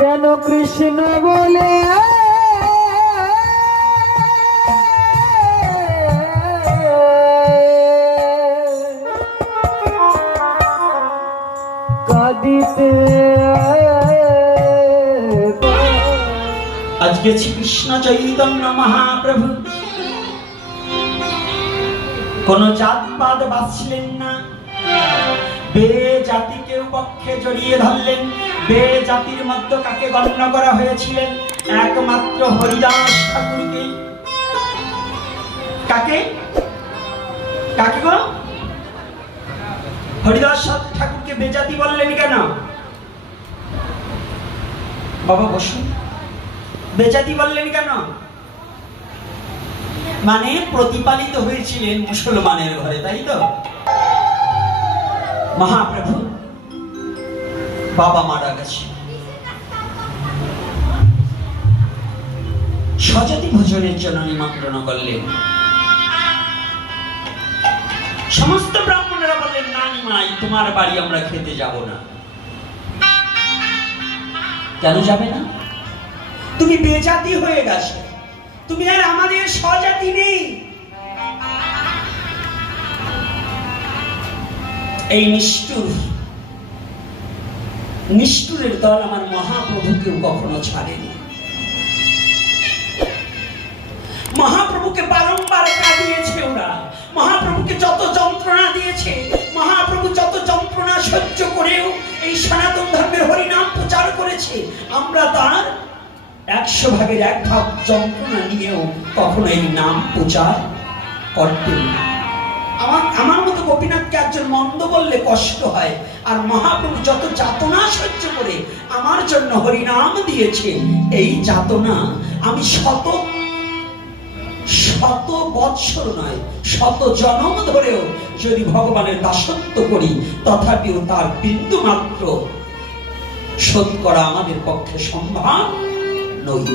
যেন কৃষ্ণ বলে কাঁদিতে। আজকে শ্রীকৃষ্ণ চৈতন্য মহাপ্রভু কোন জাতপাত বাঁচলেন না, বে জাতিকেও পক্ষে জড়িয়ে ধরলেন। বে জাতির মধ্যে কাকে গণ্য করা হয়েছিলেন? একমাত্র হরিদাস ঠাকুরকে। কাকে কাকে গো? হরিদাস ঠাকুরকে বেজাতি বললেন কেন? বাবা বসুন। বেজাতি বললেন কেন? মানে প্রতিপালিত হয়েছিলেন মুসলমানের ঘরে, তাই তো? মহাপ্রভু বাবা মারা গেছে, স্বজাতি ভোজনের জন্য নিমন্ত্রণ করলেন। সমস্ত ব্রাহ্মণরা বললেন, না নিমাই, তোমার বাড়ি আমরা খেতে যাব না। কেন যাবে না? তুমি বেজাতি হয়ে গেছো, তুমি আর আমাদের স্বজাতি নেই। এই নিষ্ঠুরের দল আমার মহাপ্রভুকেও কখনো ছাড়েনি। মহাপ্রভুকে বারংবার কাঁদিয়েছে ওরা, মহাপ্রভুকে যত যন্ত্রণা দিয়েছে, মহাপ্রভু যত যন্ত্রণা সহ্য করেও এই সনাতন ধর্মের হরিনাম প্রচার করেছে। আমরা তার 100 ভাগের 1 ভাগ যন্ত্রণা নিয়েও কখনো এই নাম প্রচার করতেন না। আমার মতো গোপীনাথকে একজন মন্দ বললে কষ্ট হয়, আর মহাপ্রভু যত যাতনা সহ্য করে আমার জন্য হরিনাম দিয়েছে, এই যাতনা আমি শত বৎসর নয়, শত জন্ম ধরেও যদি ভগবানের দাসত্ব করি, তথাপিও তার বিন্দু মাত্র শোধ করা আমাদের পক্ষে সম্ভব নয়।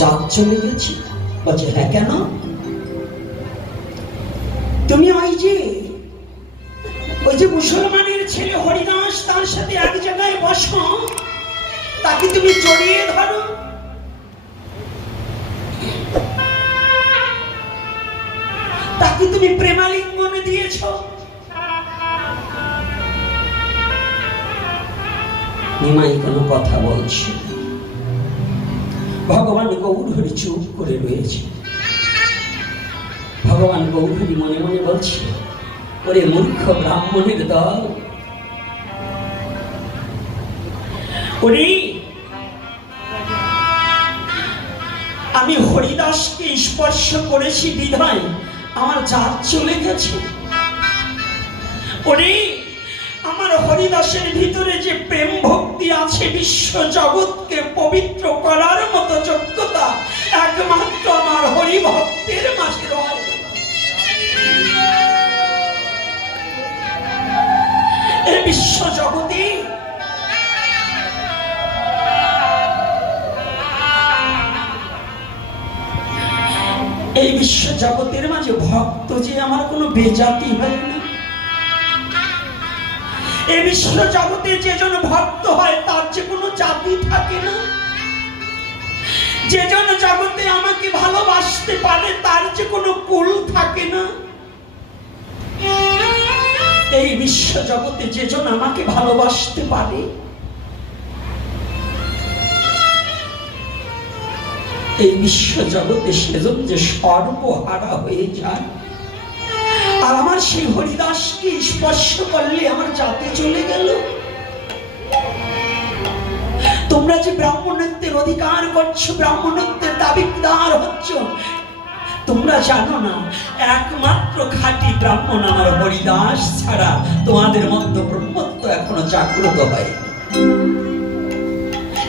জাত চলে গেছি? বলছে হ্যাঁ। কেন? তুমি ওই যে মুসলমানের ছেলে হরিদাস, তার সাথে এক জায়গায় বসো, তাকে তুমি জড়িয়ে ধরো, তাকে তুমি প্রেমালিঙ্গনে দিয়েছ। নিমাই কোনো কথা বলছে, ভগবান গৌরহরি চুপ করে রয়েছে। ভগবান গৌরহরি মনে মনে বলছে, ওরে মূর্খ ব্রাহ্মণের দল, ওরে আমি হরিদাসকে স্পর্শ করেছি বিধায় আমার জাত চলে গেছে। ওরে আমার হরিদাসের ভিতরে যে প্রেম ভক্তি আছে, বিশ্ব জগৎকে পবিত্র করার মতো যোগ্যতা একমাত্র আমার হরি ভক্তের মাঝে রয়েছে। এই বিশ্ব জগতে এই বিশ্ব জগতের মাঝে ভক্ত যে আমার কোনো বেজাতি হয় না। এই বিশ্ব জগতে যে জন ভক্ত হয় তার যে কোনো জাতি থাকে না। যে জন জগতে আমাকে ভালোবাসতে পারে তার যে কোনো কুল থাকে না। এই বিশ্ব জগতে যে জন আমাকে ভালোবাসতে পারে, এই বিশ্ব জগতে সেজন যে সর্বহারা হয়ে যায়। আর আমার সেই হরিদাসকে স্পর্শ করলে আমার জাতি চলে গেল। তোমরা যে ব্রাহ্মণত্বের অধিকার করছো, ব্রাহ্মণত্বের দাবিদার হচ্ছ, তোমরা জানো না একমাত্র খাঁটি ব্রাহ্মণ আমার হরিদাস ছাড়া তোমাদের মধ্যে ব্রহ্মত্ব এখনো জাগ্রত হয়।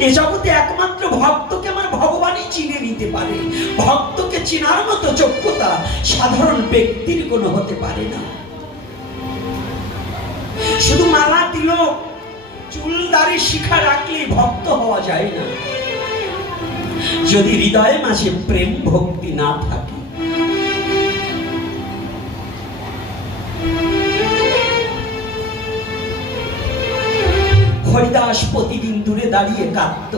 এ জগতে একমাত্র ভক্তকে আমার ভগবানই চিনে নিতে পারে। ভক্তকে চিনার মতো যোগ্যতা সাধারণ ব্যক্তির কোনো হতে পারে না। শুধু মালা তিলক চুল দাড়ি শিখা রাখলে ভক্ত হওয়া যায় না। যদি হৃদয়ে মাঝে প্রেম ভক্তি না থাকে, হরিদাস প্রতিদিন দূরে দাঁড়িয়ে কাঁদত।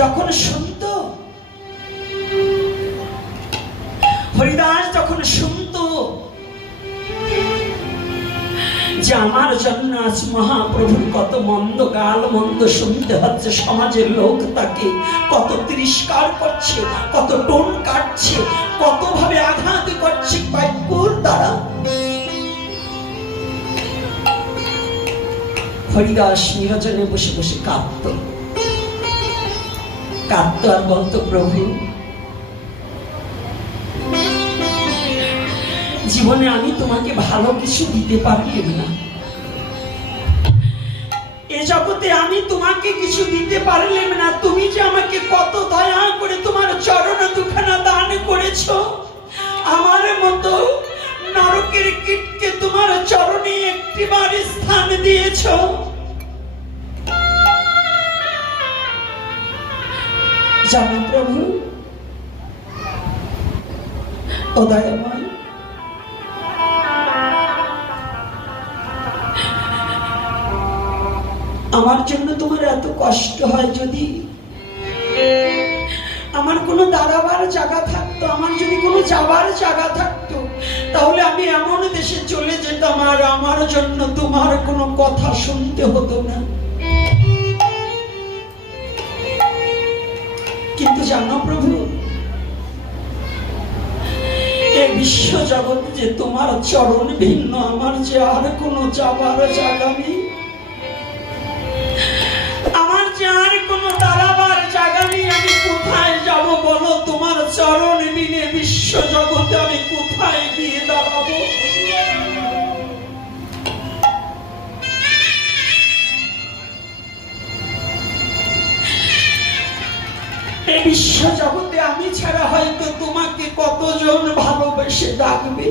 যখন শুনত, হরিদাস যখন শুনত যে আমার জন্য আজ মহাপ্রভুর কত মন্দ গাল মন্দ শুনতে হচ্ছে, সমাজের লোক তাকে কত তিরস্কার করছে, কত টোন কাটছে, কত ভাবে আঘাত করছে বাক্যর দ্বারা, হরিদাস নিরজনে বসে বসে কাঁদত। কাঁদত আর বলতো, প্রভু জীবনে আমি তোমাকে ভালো কিছু দিতে পারলাম না, এ জগতে আমি তোমাকে কিছু দিতে পারলাম না, তুমি যে আমাকে কত দয়া করে তোমার চরণ দুখানা দান করেছো, আমার মতো নরকের কীটকে তোমার চরণে একটিবার স্থান দিয়েছো। জানো প্রভু, ও দয়াময়, আমার জন্য তোমার এত কষ্ট হয়, যদি আমার কোনো দাঁড়াবার জায়গা থাকতো, আমার যদি কোনো যাবার জায়গা থাকতো, তাহলে আমি এমন দেশে চলে যেতাম আর আমার জন্য তোমার কোনো কথা শুনতে হতো না। কিন্তু জানো প্রভু, এই বিশ্ব জগৎ যে তোমার চরণ ভিন্ন, আমার যে আর কোনো যাবার জায়গা নেই, আমার যে আর কোনো দাঁড়াবার জায়গা নেই, আমি কোথায় যাব বলো? তোমার চরণ বিনে বিশ্ব জগতে আমি কোথায় গিয়ে দাঁড়াবো? এই বিশ্ব জগতে আমি ছাড়া হয়তো তোমাকে কতজন ভালোবেসে ডাকবে।